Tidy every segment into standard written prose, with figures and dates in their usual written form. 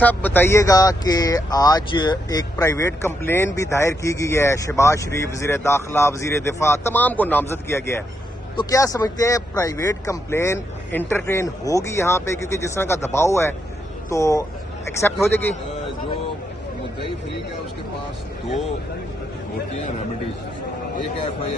Doctor صاحب بتائیے گا کہ آج ایک پرائیویٹ کمپلین بھی دائر کی گئی ہے، شہباز شریف وزیر داخلہ وزیر دفاع تمام کو نامزد کیا گیا ہے، تو کیا سمجھتے ہیں پرائیویٹ کمپلین انٹرٹین ہوگی یہاں پہ؟ کیونکہ جس طرح کا دباؤ ہے تو ایکسیپٹ ہو جائے گی؟ جو مدعی فریق ہے اس کے پاس دو ہوتی ہیں ریمیڈیز، ایک ہے ایف آئی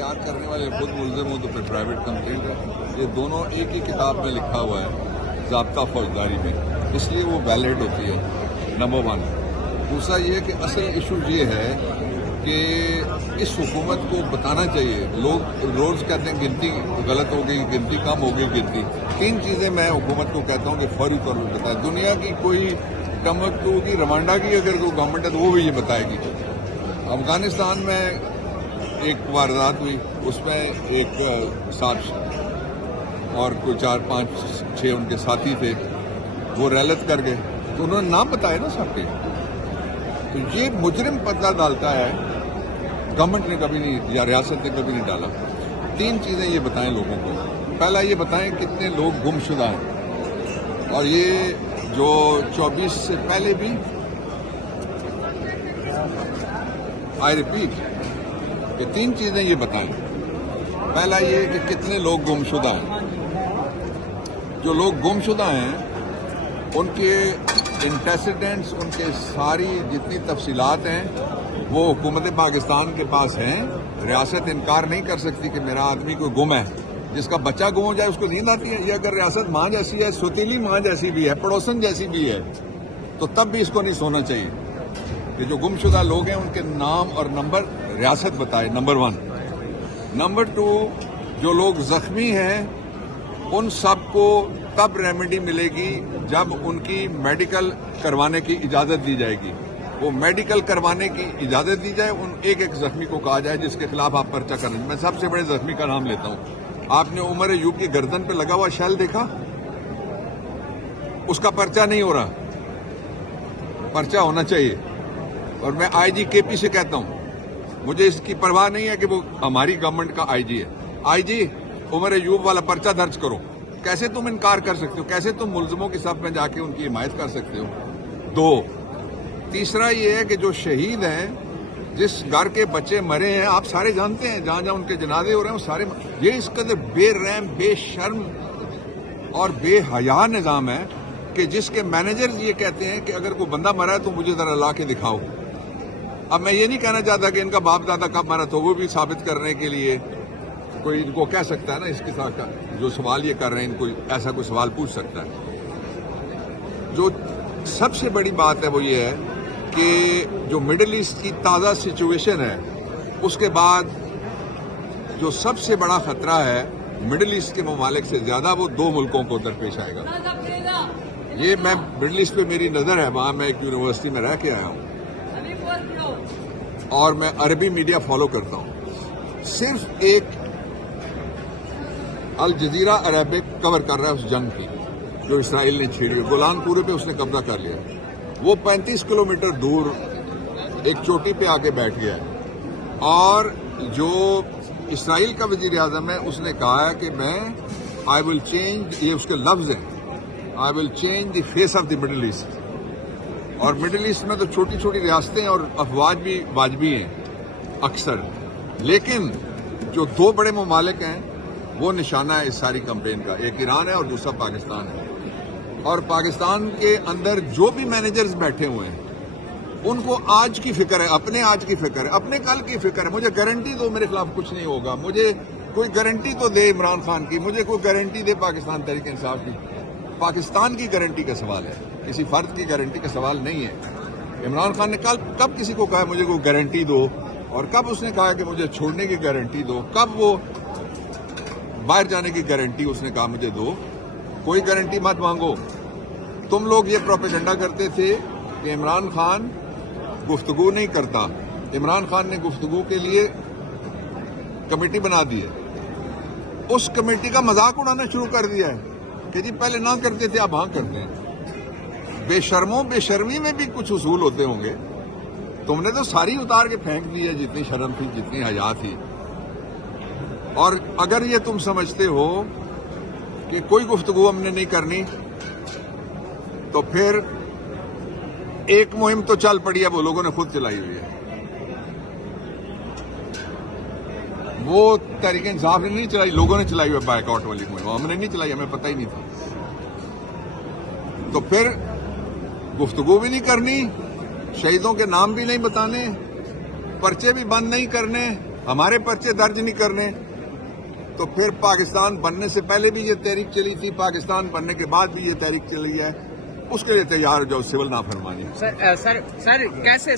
آر کرنے والے خود ملزم ہوں تو پھر پرائیویٹ کمپلین ہے، یہ دونوں ایک ہی کتاب میں لکھا ہوا ہے ضابطہ فوجداری میں، اس لیے وہ ویلڈ ہوتی ہے، نمبر 1۔ دوسرا یہ کہ اصل ایشو یہ ہے کہ اس حکومت کو بتانا چاہیے، لوگ روز کہتے ہیں گنتی غلط ہو گئی، گنتی کم ہو گئی، گنتی 3 چیزیں میں حکومت کو کہتا ہوں کہ فوری طور پر بتائے۔ دنیا کی کوئی ٹمبکٹو کی روانڈا کی اگر کوئی گورنمنٹ ہے تو وہ بھی یہ بتائے گی۔ افغانستان میں ایک واردات ہوئی، اس میں ایک 7 اور کوئی 4 5 6 ان کے ساتھی تھے، وہ ریلت کر گئے تو انہوں نے نام بتایا نا سب کے، تو یہ مجرم پتہ ڈالتا ہے، گورنمنٹ نے کبھی نہیں یا ریاست نے کبھی نہیں ڈالا۔ 3 چیزیں یہ بتائیں لوگوں کو، پہلا یہ بتائیں کتنے لوگ گم شدہ ہیں، اور یہ جو 24 سے پہلے بھی آئی ریپیٹ کہ 3 چیزیں یہ بتائیں۔ پہلا یہ کہ کتنے لوگ گم شدہ ہیں، جو لوگ گم شدہ ہیں ان کے انٹیسیڈنٹس، ان کے ساری جتنی تفصیلات ہیں وہ حکومت پاکستان کے پاس ہیں۔ ریاست انکار نہیں کر سکتی کہ میرا آدمی کوئی گم ہے، جس کا بچہ گم ہو جائے اس کو نیند آتی ہے، یہ اگر ریاست ماں جیسی ہے، سوتیلی ماں جیسی بھی ہے، پڑوسن جیسی بھی ہے، تو تب بھی اس کو نہیں سونا چاہیے کہ جو گم شدہ لوگ ہیں ان کے نام اور نمبر ریاست بتائے، نمبر 1۔ نمبر 2، جو لوگ زخمی ہیں ان سب کو تب ریمیڈی ملے گی جب ان کی میڈیکل کروانے کی اجازت دی جائے گی، وہ میڈیکل کروانے کی اجازت دی جائے، ان ایک زخمی کو کہا جائے جس کے خلاف آپ پرچہ کریں۔ میں سب سے بڑے زخمی کا نام لیتا ہوں، آپ نے عمر ایوب کی گردن پہ لگا ہوا شیل دیکھا؟ اس کا پرچہ نہیں ہو رہا، پرچہ ہونا چاہیے۔ اور میں آئی جی کے پی سے کہتا ہوں، مجھے اس کی پرواہ نہیں ہے کہ وہ ہماری گورنمنٹ کا آئی جی ہے، آئی جی عمر ایوب والا پرچہ درج کرو۔ کیسے تم انکار کر سکتے ہو؟ کیسے تم ملزموں کی صف میں جا کے ان کی حمایت کر سکتے ہو؟ 2، تیسرا یہ ہے کہ جو شہید ہیں، جس گھر کے بچے مرے ہیں، آپ سارے جانتے ہیں، جہاں جہاں ان کے جنازے ہو رہے ہیں وہ سارے، یہ اس قدر بے رحم، بے شرم اور بے حیا نظام ہے کہ جس کے مینیجر یہ کہتے ہیں کہ اگر کوئی بندہ مرا ہے تو مجھے ذرا لا کے دکھاؤ۔ اب میں یہ نہیں کہنا چاہتا کہ ان کا باپ دادا کب مرا تو وہ بھی ثابت کرنے کے لیے کوئی ان کو کہہ سکتا ہے نا، اس کے ساتھ جو سوال یہ کر رہے ہیں ان کو ایسا کوئی سوال پوچھ سکتا ہے۔ جو سب سے بڑی بات ہے وہ یہ ہے کہ جو مڈل ایسٹ کی تازہ سچویشن ہے، اس کے بعد جو سب سے بڑا خطرہ ہے مڈل ایسٹ کے ممالک سے زیادہ، وہ 2 ملکوں کو درپیش آئے گا۔ یہ میں مڈل ایسٹ پہ میری نظر ہے، وہاں میں ایک یونیورسٹی میں رہ کے آیا ہوں اور میں عربی میڈیا فالو کرتا ہوں۔ صرف ایک الجزیرہ عربک کور کر رہا ہے اس جنگ کی جو اسرائیل نے چھیڑی، گولان پورے پہ اس نے قبضہ کر لیا، وہ 35 کلومیٹر دور ایک چوٹی پہ آ کے بیٹھ گیا ہے، اور جو اسرائیل کا وزیر اعظم ہے اس نے کہا ہے کہ میں آئی ول چینج، یہ اس کے لفظ ہیں، I will change the face of the Middle East. اور مڈل ایسٹ میں تو چھوٹی چھوٹی ریاستیں اور افواج بھی واجبی ہیں اکثر، لیکن جو 2 بڑے ممالک ہیں وہ نشانہ ہے اس ساری کمپین کا، ایک ایران ہے اور دوسرا پاکستان ہے۔ اور پاکستان کے اندر جو بھی مینیجرز بیٹھے ہوئے ہیں ان کو آج کی فکر ہے، اپنے آج کی فکر ہے، اپنے کل کی فکر ہے۔ مجھے گارنٹی دو میرے خلاف کچھ نہیں ہوگا، مجھے کوئی گارنٹی تو دے عمران خان کی، مجھے کوئی گارنٹی دے پاکستان تحریک انصاف کی۔ پاکستان کی گارنٹی کا سوال ہے، کسی فرد کی گارنٹی کا سوال نہیں ہے۔ عمران خان نے کب کسی کو کہا مجھے کوئی گارنٹی دو، اور کب اس نے کہا کہ مجھے چھوڑنے کی گارنٹی دو، کب وہ باہر جانے کی گارنٹی اس نے کہا مجھے دو؟ کوئی گارنٹی مت مانگو۔ تم لوگ یہ پروپیگنڈا کرتے تھے کہ عمران خان گفتگو نہیں کرتا، عمران خان نے گفتگو کے لیے کمیٹی بنا دی ہے، اس کمیٹی کا مذاق اڑانا شروع کر دیا ہے کہ جی پہلے نہ کرتے تھے اب ہاں کرتے ہیں۔ بے شرموں، بے شرمی میں بھی کچھ اصول ہوتے ہوں گے، تم نے تو ساری اتار کے پھینک دی ہے، جتنی شرم تھی، جتنی حیا تھی۔ اور اگر یہ تم سمجھتے ہو کہ کوئی گفتگو ہم نے نہیں کرنی تو پھر ایک مہم تو چل پڑی ہے، وہ لوگوں نے خود چلائی ہوئی ہے. وہ تحریک انصاف نے نہیں چلائی، لوگوں نے چلائی ہوئی بائیک آؤٹ والی مہم. ہم نے نہیں چلائی، ہمیں پتہ ہی نہیں تھا. تو پھر گفتگو بھی نہیں کرنی، شہیدوں کے نام بھی نہیں بتانے، پرچے بھی بند نہیں کرنے، ہمارے پرچے درج نہیں کرنے. تو پھر پاکستان بننے سے پہلے بھی یہ تحریک چلی تھی، پاکستان بننے کے بعد بھی یہ تحریک چلی ہے. اس کے لیے تیار ہو جاؤ سول نافرمانی. سر کیسے